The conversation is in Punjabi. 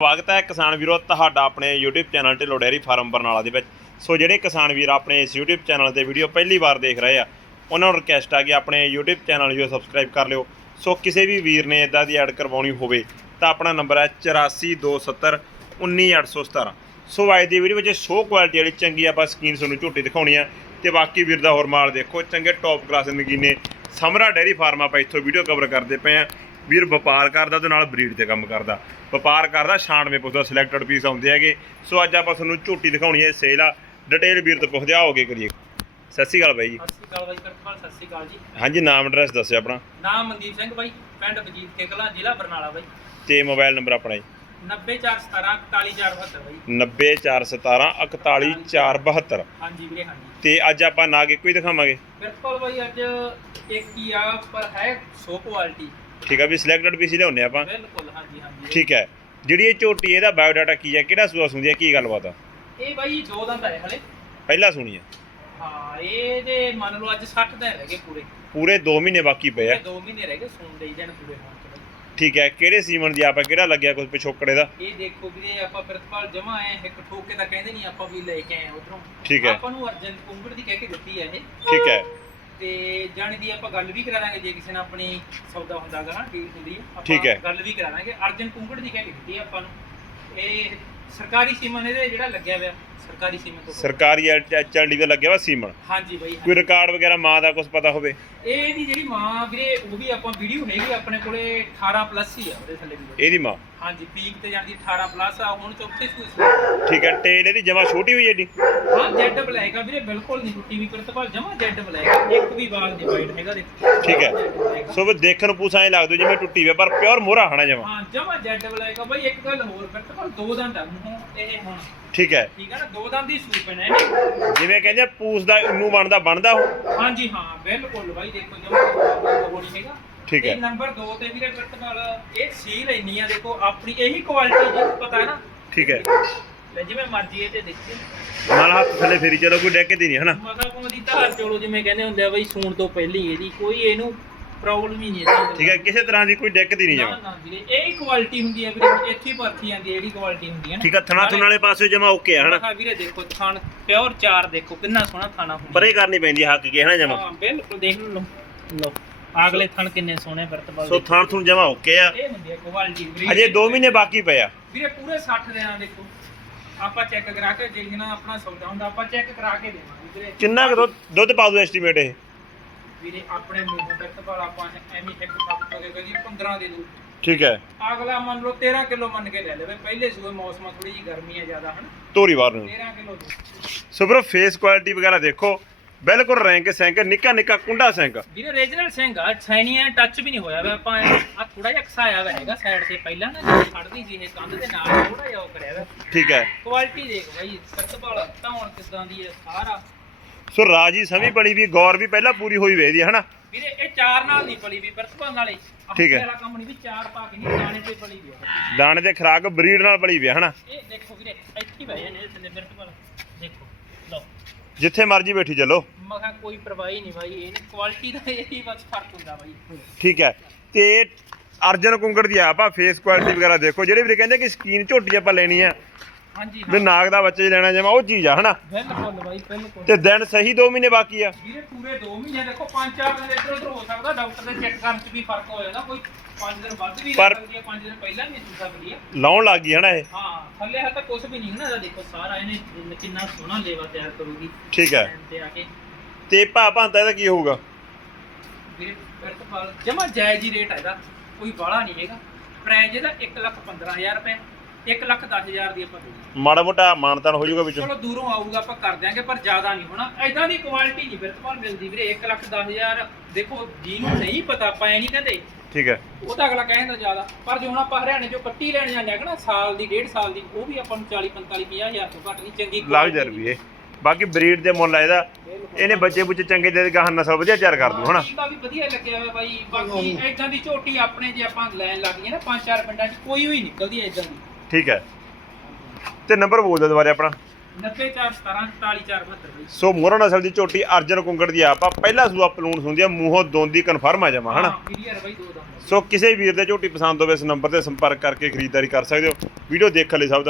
ਸਵਾਗਤ ਹੈ ਕਿਸਾਨ ਵੀਰੋ ਤੁਹਾਡਾ ਆਪਣੇ YouTube channel Dhillon dairy farm Barnala ਦੇ ਵਿੱਚ। ਸੋ ਜਿਹੜੇ ਕਿਸਾਨ ਵੀਰ ਆਪਣੇ ਇਸ YouTube ਚੈਨਲ ਤੇ ਵੀਡੀਓ ਪਹਿਲੀ ਵਾਰ ਦੇਖ ਰਹੇ ਆ, ਉਹਨਾਂ ਨੂੰ ਰਿਕਵੈਸਟ ਆ ਕਿ ਆਪਣੇ YouTube ਚੈਨਲ ਨੂੰ ਸਬਸਕ੍ਰਾਈਬ ਕਰ ਲਿਓ। ਸੋ ਕਿਸੇ ਵੀ ਵੀਰ ਨੇ ਇਦਾਂ ਦੀ ਐਡ ਕਰਵਾਉਣੀ ਹੋਵੇ ਤਾਂ ਆਪਣਾ ਨੰਬਰ ਹੈ 8427 19817 ਸੋ ਅੱਜ ਦੀ ਵੀਡੀਓ ਵਿੱਚ ਸ਼ੋ ਕੁਆਲਿਟੀ ਵਾਲੀ ਚੰਗੀ ਆਪਾਂ ਸਕੀਨ ਤੁਹਾਨੂੰ ਝੋਟੀ ਦਿਖਾਉਣੀ ਆ ਤੇ ਬਾਕੀ ਵੀਰ ਦਾ ਹੋਰ ਮਾਲ ਦੇਖੋ। ਚੰਗੇ ਟੌਪ ਕਲਾਸ ਨਗੀਨੇ ਸਮਰਾ ਡੈਰੀ ਫਾਰਮ ਆਪਾਂ ਇੱਥੋਂ ਵੀਡੀਓ ਕਵਰ ਕਰਦੇ ਪਏ ਆ। ਵੀਰ ਵਪਾਰ ਕਰਦਾ ਤੇ ਨਾਲ ਬਰੀਡ ਤੇ ਕੰਮ ਕਰਦਾ। ਵਪਾਰ ਕਰਦਾ 96 ਪੁੱਛਦਾ ਸਿਲੈਕਟਡ ਪੀਸ ਆਉਂਦੇ ਹੈਗੇ। ਸੋ ਅੱਜ ਆਪਾਂ ਤੁਹਾਨੂੰ ਝੋਟੀ ਦਿਖਾਉਣੀ ਹੈ ਸੇਲ ਆ। ਡਿਟੇਲ ਵੀਰ ਤੋਂ ਪੁੱਛਦੇ ਆ ਹੋਗੇ ਕਰੀਏ। ਸਤਿ ਸ਼੍ਰੀ ਅਕਾਲ ਬਾਈ ਜੀ। ਸਤਿ ਸ਼੍ਰੀ ਅਕਾਲ ਬਾਈ ਕਰਤਪਾਲ ਸਤਿ ਸ਼੍ਰੀ ਅਕਾਲ ਜੀ। ਹਾਂਜੀ ਨਾਮ ਐਡਰੈਸ ਦੱਸਿਓ ਆਪਣਾ। ਨਾਮ ਮਨਦੀਪ ਸਿੰਘ ਬਾਈ ਪਿੰਡ ਬਜੀਤ ਕੇ ਕਲਾਂ ਜ਼ਿਲ੍ਹਾ ਬਰਨਾਲਾ ਬਾਈ। ਤੇ ਮੋਬਾਈਲ ਨੰਬਰ ਆਪਣਾ ਜੀ। 90417 41472 ਬਾਈ। 90417 41472 ਹਾਂਜੀ ਵੀਰੇ ਹਾਂਜੀ। ਤੇ ਅੱਜ ਆਪਾਂ ਨਾਗ ਇੱਕੋ ਹੀ ਦਿਖਾਵਾਂਗੇ? ਬਿਲਕੁਲ ਬਾਈ ਅੱਜ ਇੱਕ ਹੀ ਆ ਪਰ ਹੈ ਸੋ ਕੁਆਲਿਟੀ। ਠੀਕ ਆ ਵੀ ਸਿਲੈਕਟਡ ਪੀਸ ਹੀ ਲਿਆਉਂਦੇ ਆਪਾਂ। ਬਿਲਕੁਲ ਹਾਂਜੀ ਹਾਂਜੀ। ਠੀਕ ਹੈ। ਜਿਹੜੀ ਇਹ ਝੋਟੀ ਇਹਦਾ ਬਾਇਓਡਾਟਾ ਕੀ ਹੈ? ਕਿਹੜਾ ਸੂਆ ਸੁਣਦੀ ਹੈ? ਕੀ ਗੱਲਬਾਤ ਆ? ਇਹ ਬਾਈ ਦੋ ਦੰਦ ਹੈ ਹਲੇ। ਪਹਿਲਾਂ ਸੁਣੀ ਹੈ। ਹਾਂ ਇਹ ਜੇ ਮੰਨ ਲਓ ਅੱਜ 60 ਦਿਨ ਰਹਿ ਗਏ ਪੂਰੇ। ਪੂਰੇ 2 ਮਹੀਨੇ ਬਾਕੀ ਪਏ ਆ। ਇਹ 2 ਮਹੀਨੇ ਰਹਿ ਗਏ ਸੂਣ ਦੇ ਦਿਨ ਪੂਰੇ ਹੋਣ ਚ। ਬਾਈ ਠੀਕ ਹੈ ਕਿਹੜੇ ਸੀਮਨ ਦੀ ਆਪਾਂ ਕਿਹੜਾ ਲੱਗਿਆ ਕੁਝ ਪਿਛੋਕੜੇ ਦਾ? ਇਹ ਦੇਖੋ ਵੀਰੇ ਆਪਾਂ ਪ੍ਰਿਤਪਾਲ ਜਮਾ ਆਏ ਇੱਕ ਠੋਕ ਤਾਂ ਕਹਿੰਦੇ ਨਹੀਂ ਆਪਾਂ ਵੀ ਲੈ ਕੇ ਆਏ ਉਧਰੋਂ। ਠੀਕ ਹੈ। ਆਪਾਂ ਨੂੰ ਅਰਜਨ ਕੁੰਗੜ ਦੀ ਕਹਿ ਕੇ ਦਿੱਤੀ ਹੈ ਇਹ। ਠੀਕ ਹੈ। ਤੇ ਜਾਣੀ ਦੀ ਆਪਾਂ ਗੱਲ ਵੀ ਕਰਾ ਦਾਂਗੇ ਜੇ ਕਿਸੇ ਨਾਲ ਆਪਣੀ ਸੌਦਾ ਹੁੰਦਾਗਾ ਨਾ ਡੀਲ ਹੁੰਦੀ ਹੈ ਆਪਾਂ ਠੀਕ ਹੈ। ਗੱਲ ਵੀ ਕਰਾ ਦਾਂਗੇ। ਅਰਜਨ ਕੁੰਗੜ ਦੀ ਕਹਿ ਕੇ ਦਿੱਤੀ ਹੈ ਆਪਾਂ ਨੂੰ। ਇਹ ਸਰਕਾਰੀ ਸੀਮਨ ਇਹਦੇ ਜਿਹੜਾ ਲੱਗਿਆ ਹੋਇਆ। ਸਰਕਾਰੀ ਸੀਮਨ ਤੋਂ ਸਰਕਾਰੀ ਐਚਐਲਡੀ ਦਾ ਲੱਗਿਆ ਵਾ ਸੀਮਨ ਹਾਂਜੀ ਬਾਈ ਕੋਈ ਰਿਕਾਰਡ ਵਗੈਰਾ ਮਾਂ ਦਾ ਕੁਝ ਪਤਾ ਹੋਵੇ? ਇਹ ਇਹਦੀ ਜਿਹੜੀ ਮਾਂ ਵੀਰੇ ਉਹ ਵੀ ਆਪਾਂ ਵੀਡੀਓ ਹੈਗੀ ਆਪਣੇ ਕੋਲੇ 18 ਪਲੱਸ ਹੀ ਆ ਉਹਦੇ ਥੱਲੇ ਵੀ ਇਹਦੀ ਮਾਂ? ਹਾਂਜੀ ਪੀਕ ਤੇ ਜਾਂਦੀ 18 ਪਲੱਸ ਆ ਹੁਣ ਚੌਥੇ ਸੂਈ ਠੀਕ ਹੈ ਟੇਲ ਇਹਦੀ ਜਮਾ ਛੋਟੀ ਹੋਈ ਏਡੀ ਹਾਂ ਜੈਡ ਬਲੈਕ ਆ ਵੀਰੇ ਬਿਲਕੁਲ ਨਹੀਂ ਟੁੱਟੀ ਵੀ ਪ੍ਰਿਤਪਾਲ ਜਮਾ ਜੈਡ ਬਲੈਕ ਇੱਕ ਵੀ ਵਾਲ ਨਹੀਂ ਵਾਈਟ ਹੈਗਾ ਦੇਖੋ। ਠੀਕ ਹੈ। ਸੋ ਵੀ ਦੇਖਣ ਨੂੰ ਪੂਸਾ ਐ ਲੱਗਦਾ ਜਿਵੇਂ ਟੁੱਟੀ ਆ, ਪਰ ਪਿਓਰ ਮੋਹਰਾ ਹਣਾ ਜਮਾ। ਹਾਂ ਜਮਾ ਜੈਡ ਬਲੈਕ ਆ ਬਾਈ ਇੱਕ ਗੱਲ ਹੋਰ ਪ੍ਰਿਤਪਾਲ ਦੋ ਦੰਦ ਆ ਇਹ ਹੁਣ। ਠੀਕ ਹੈ। ਠੀਕ ਹੈ ਨਾ ਦੋ ਦੰਦ ਦੀ ਸੂਪ ਹੈ। ਇਹਨੇ ਜਿਵੇਂ ਕਹਿੰਦੇ ਆ, ਪੂਸ ਦਾ ਨੂੰ ਬਣਦਾ ਬਣਦਾ ਉਹ? ਹਾਂਜੀ ਹਾਂ ਬਿਲਕੁਲ ਬਾਈ ਦੇਖੋ ਜਮਾ ਹੋਣੀ ਹੈਗਾ ਠੀਕ ਹੈ। ਇਹ ਨੰਬਰ 2 ਤੇ ਵੀਰੇ ਪ੍ਰਿਤਪਾਲ ਇਹ ਸੀਲ ਇੰਨੀ ਆ ਦੇਖੋ ਆਪਣੀ ਇਹੀ ਕੁਆਲਿਟੀ ਜਿਹਨੂੰ ਪਤਾ ਹੈ ਨਾ? ਠੀਕ ਹੈ। ਲੈ ਜਿਵੇਂ ਮਰਜ਼ੀ ਇਹ ਤੇ ਦੇਖੀ। ਨਾਲ ਹੱਥ ਥੱਲੇ ਫੇਰੀ ਚਲੋ ਕੋਈ ਡੈਕ ਦੀ ਨਹੀਂ ਹਨਾ ਕੋਂ ਦੀ ਧਾਰ ਚੋਲੋ ਜਿਵੇਂ ਕਹਿੰਦੇ ਹੁੰਦੇ ਆ ਬਈ ਸੂਣ ਤੋਂ ਪਹਿਲੀ ਇਹਦੀ ਕੋਈ ਇਹਨੂੰ ਪ੍ਰੋਬਲਮ ਹੀ ਨਹੀਂ ਇਹਦੀ। ਠੀਕ ਹੈ ਕਿਸੇ ਤਰ੍ਹਾਂ ਦੀ ਕੋਈ ਡੈਕ ਦੀ ਨਹੀਂ ਨਾ ਜਮਾ। ਨਾ ਵੀਰੇ ਇਹ ਹੀ ਕੁਆਲਿਟੀ ਹੁੰਦੀ ਹੈ ਵੀਰੇ ਇੱਥੇ ਹੀ ਪਰਖੀ ਜਾਂਦੀ ਹੈ ਜਿਹੜੀ ਕੁਆਲਿਟੀ ਹੁੰਦੀ ਹੈ ਨਾ। ਠੀਕ ਹੈ ਥਣਾ ਥੁਣ ਵਾਲੇ ਪਾਸੇ ਜਮਾ ਓਕੇ ਆ ਹਨਾ? ਹਾਂ ਵੀਰੇ ਦੇਖੋ ਥਣ ਪਿਓਰ ਚਾਰ ਦੇਖੋ ਕਿੰਨਾ ਸੋਹਣਾ ਥਾਣਾ ਹੁੰਦਾ। ਪਰੇ ਕਰਨੀ ਪੈਂਦੀ ਆ ਹੱਕ ਕੇ ਹਨਾ ਜਮਾ? ਹਾਂ ਬਿਲਕੁਲ ਦੇਖ ਲਓ ਲਓ ਅਗਲੇ ਥਣ ਕਿੰਨੇ ਸੋਹਣੇ ਵਰਤਬਲ ਸੋ ਥਣ ਥੁਣ ਜਮਾ ਓਕੇ ਆ। ਇਹ ਹੁੰਦੀ ਹੈ ਕੁਆਲਿਟੀ ਅਜੇ 2 ਮਹੀਨੇ ਬਾਕੀ ਪਏ ਆ। ਵੀਰੇ ਪੂਰੇ 60 ਦਿਨਾਂ ਦੇਖੋ। ਆਪਾਂ ਚੈੱਕ ਕਰਾ ਕੇ ਜਿਹੜਾ ਆਪਣਾ ਸੌਦਾ ਹੁੰਦਾ ਆਪਾਂ ਚੈੱਕ ਕਰਾ ਕੇ ਦੇਵਾਂਗੇ ਵੀਰੇ। ਕਿੰਨਾ ਕੁ ਦੁੱਧ- ਦੁੱਧ ਦੂ ਐਸਟੀਮੇਟ ਇਹ? ਵੀਰੇ ਆਪਣੇ ਮੂੰਹ ਤੱਕ ਪਰ ਆਪਾਂ ਐਵੇਂ ਇੱਕ ਕੱਪ ਤੋਂ ਕਦੀ 15 ਦੇ ਦੂ ਠੀਕ ਹੈ। ਅਗਲਾ ਮੰਨ ਲਓ 13 ਕਿਲੋ ਮੰਨ ਕੇ ਲੈ ਲਵੇ। ਪਹਿਲੇ ਸੂਏ ਮੌਸਮ ਥੋੜੀ ਜੀ ਗਰਮੀ ਹੈ ਜ਼ਿਆਦਾ ਹਨ? ਤੋਰੀ ਵਾਰ ਨੂੰ। 13 kilo so bro face quality ਵਗੈਰਾ ਦੇਖੋ। ਬਿਲਕੁਲ ਰੈਂਕ ਸੈਂਕ ਨਿੱਕਾ ਨਿੱਕਾ ਕੁੰਡਾ ਸੈਂਕ ਵੀਰੇ ਰੀਜਨਲ ਸਿੰਘ ਆ ਛੈਨੀਆਂ ਟੱਚ ਵੀ ਨਹੀਂ ਹੋਇਆ ਵਾ। ਆਪਾਂ ਆ ਥੋੜਾ ਜਿਹਾ ਖਸਾਇਆ ਵਾ ਹੈਗਾ ਸਾਈਡ ਤੇ। ਪਹਿਲਾਂ ਨਾ ਜਦੋਂ ਖੜਦੀ ਸੀ ਇਹ ਕੰਧ ਦੇ ਨਾਲ ਥੋੜਾ ਜਿਹਾ ਉਹ ਕਰਿਆ ਵਾ। ਠੀਕ ਹੈ। ਕੁਆਲਿਟੀ ਦੇਖ ਬਾਈ ਸੱਤਪਾਲ ਧੌਣ ਕਿਦਾਂ ਦੀ ਹੈ ਸਾਰਾ। ਸੋ ਰਾਜੀ ਸਮੀ ਬੜੀ ਵੀ ਗੌਰ ਵੀ ਪਹਿਲਾਂ ਪੂਰੀ ਹੋਈ ਵੇਦੀ ਹੈ ਹਨਾ? ਵੀਰੇ ਇਹ ਚਾਰ ਨਾਲ ਨਹੀਂ ਪਲੀ ਵੀ ਪ੍ਰਤਪਾਲ ਨਾਲੇ ਠੀਕ ਹੈ। ਵਾਲਾ ਕੰਮ ਨਹੀਂ ਵੀ ਚਾਰ ਪਾ ਕੇ ਨਹੀਂ ਦਾਣੇ ਤੇ ਪਲੀ ਵੀ ਆ। ਦਾਣੇ ਦੇ ਖਰਾਕ ਬਰੀਡ ਨਾਲ ਬੜੀ ਵੀ ਹੈ ਹਨਾ? ਇਹ ਦੇਖੋ ਵੀਰੇ ਇੱਥੇ ਬਹਿ ਨੇ ਥੱਲੇ ਪ੍ਰਤਪਾਲ ਦੇਖੋ ਲਓ। ਜਿੱਥੇ ਮਰਜ਼ੀ ਬੈਠੀ ਚੱਲੋ। ਮਗਾ ਕੋਈ ਪਰਵਾਹੀ ਨਹੀਂ ਬਾਈ ਇਹ ਕੁਆਲਿਟੀ ਦਾ ਇਹੀ ਬਸ ਫ਼ਰਕ ਹੁੰਦਾ ਬਾਈ। ਠੀਕ ਹੈ। ਤੇ ਅਰਜਨ ਕੁੰਗੜ ਦੀ ਆਪਾਂ ਫੇਸ ਕੁਆਲਿਟੀ ਵਗੈਰਾ ਦੇਖੋ। ਜਿਹੜੇ ਵੀਰੇ ਕਹਿੰਦੇ ਕਿ ਸਕੀਨ ਝੋਟੀ ਆਪਾਂ ਲੈਣੀ ਆ ਹਾਂਜੀ ਵੀ ਨਾਗ ਦਾ ਬੱਚਾ ਹੀ ਲੈਣਾ ਜਮਾ ਉਹ ਚੀਜ਼ ਆ ਹਨਾ? ਬਿਲਕੁਲ ਬਾਈ ਬਿਲਕੁਲ। ਤੇ ਦਿਨ ਸਹੀ 2 ਮਹੀਨੇ ਬਾਕੀ ਆ। ਵੀਰੇ ਪੂਰੇ 2 ਮਹੀਨੇ ਦੇਖੋ 5-4 ਦਿਨ ਇੱਧਰ ਉੱਧਰ ਹੋ ਸਕਦਾ ਡਾਕਟਰ ਦੇ ਚੈੱਕ ਕਰਨ 'ਚ ਵੀ ਫ਼ਰਕ ਹੋ ਜਾਂਦਾ ਕੋਈ 5 ਦਿਨ ਵੱਧ ਵੀ ਪਰ- ਸਕਦੀ ਹੈ 5 ਦਿਨ ਪਹਿਲਾਂ ਵੀ ਹੋ ਸਕਦੀ ਹੈ ਲਾਉਣ ਲੱਗ ਗਈ ਹਨਾ ਇਹ। ਹਾਂ ਥੱਲੇ ਹੱਥ ਕੁਝ ਵੀ ਨਹੀਂ ਇਹਦਾ ਦੇਖੋ ਸਾਰਾ ਇਹਨੇ ਕਿੰਨਾ ਸੋਹਣਾ ਲੇਵਾ ਤਿਆਰ ਕਰੂਗੀ। ਠੀਕ ਹੈ। ਤੇ ਆ ਕੇ ਤੇ ਭਾ ਭਾਂਤਾ ਇਹਦਾ ਕੀ ਹੋਊਗਾ? ਵੀਰੇ ਵਰਤਪਾਲ ਜਮਾ ਜਾਇਜ਼ ਹੀ ਰੇਟ ਹੈ ਇਹਦਾ ਕੋਈ ਬਾਹਲਾ ਨਹੀਂ ਹੈਗਾ। ਪ੍ਰਾਈਜ਼ ਇਹਦਾ 115000 ਰੁਪਏ। 110000 ਦੀ ਆਪਾਂ ਦੇ ਮਾੜਾ ਮੋਟਾ ਮਾਨਤਾਨ ਹੋ ਜਾਊਗਾ ਵਿੱਚੋਂ। ਚਲੋ ਦੂਰੋਂ ਆਊਗਾ ਆਪਾਂ ਕਰ ਦਿਆਂਗੇ ਪਰ ਜ਼ਿਆਦਾ ਨਹੀਂ ਹੋਣਾ। ਐਦਾਂ ਦੀ ਕੁਆਲਿਟੀ ਨਹੀਂ ਵਰਤਪਾਲ ਮਿਲਦੀ ਵੀਰੇ। 110000 ਦੇਖੋ ਜਿਹਨੂੰ ਨਹੀਂ ਪਤਾ ਆਪਾਂ ਐ ਨਹੀਂ ਕਹਿੰਦੇ। ਠੀਕ ਹੈ। ਉਹ ਤਾਂ ਅਗਲਾ ਕਹਿੰਦਾ ਜ਼ਿਆਦਾ। ਪਰ ਜੇ ਹੁਣ ਆਪਾਂ ਹਰਿਆਣੇ ਚੋਂ ਕੱਟੀ ਲੈਣ ਜਾਂਦੇ ਆ ਨਾ ਸਾਲ ਦੀ ਡੇਢ ਸਾਲ ਦੀ ਉਹ ਵੀ ਆਪਾਂ ਨੂੰ 40 45 50000 ਤੋਂ ਘੱਟ ਨਹੀਂ ਚੰਗੀ ਲੱਗ ਜਾ ਰੁਪਏ ਬਾਕੀ ਬਰੀਡ ਦੇ ਮੁੱਲ ਆ ਇਹਦਾ। ਇਹਨੇ ਬੱਚੇ ਬੁੱਚੇ ਚੰਗੇ ਦੇ ਗਾਹਾਂ ਨਸਲ ਵਧੀਆ ਤਿਆਰ ਕਰ ਦੂ ਹਨਾ? ਦਾ ਵੀ ਵਧੀਆ ਲੱਗਿਆ ਹੋਇਆ ਬਾਈ। ਬਾਕੀ ਐਦਾਂ ਦੀ ਝੋਟੀ ਆਪਣੇ ਜੇ ਆਪਾਂ ਲੈਣ ਲੱਗ ਗਏ ਨਾ ਪੰਜ ਚਾਰ ਪਿੰਡਾਂ 'ਚ ਕੋਈ ਵੀ ਨਿਕਲਦੀ ਐ ਐਦਾਂ ਦੀ। ਠੀਕ ਹੈ। ਤੇ ਨੰਬਰ ਬੋਲ ਦਿਓ ਦੁਬਾਰੇ ਆਪਣਾ। 90417 44472 ਬਾਈ। ਸੋ ਮੋਹਰਾ ਨਸਲ ਦੀ ਝੋਟੀ ਅਰਜਨ ਕੁੰਗੜ ਦੀ ਆਪ ਆ। ਪਹਿਲਾ ਸੂਆ ਪਲੂਣ ਹੁੰਦੀ ਆ ਮੂੰਹੋਂ ਦੋਂਦੀ ਕਨਫਰਮ ਆ ਜਾਵਾ ਹਨਾ? ਕਲੀਅਰ ਬਾਈ ਦੋ ਦਮ ਸੋ ਕਿਸੇ ਵੀਰ ਦੇ ਝੋਟੀ ਪਸੰਦ ਹੋਵੇ ਇਸ ਨੰਬਰ ਤੇ ਸੰਪਰਕ ਕਰਕੇ ਖਰੀਦਦਾਰੀ ਕਰ ਸਕਦੇ ਹੋ। ਵੀਡੀਓ ਦੇਖਣ ਲਈ ਸਭ ਦਾ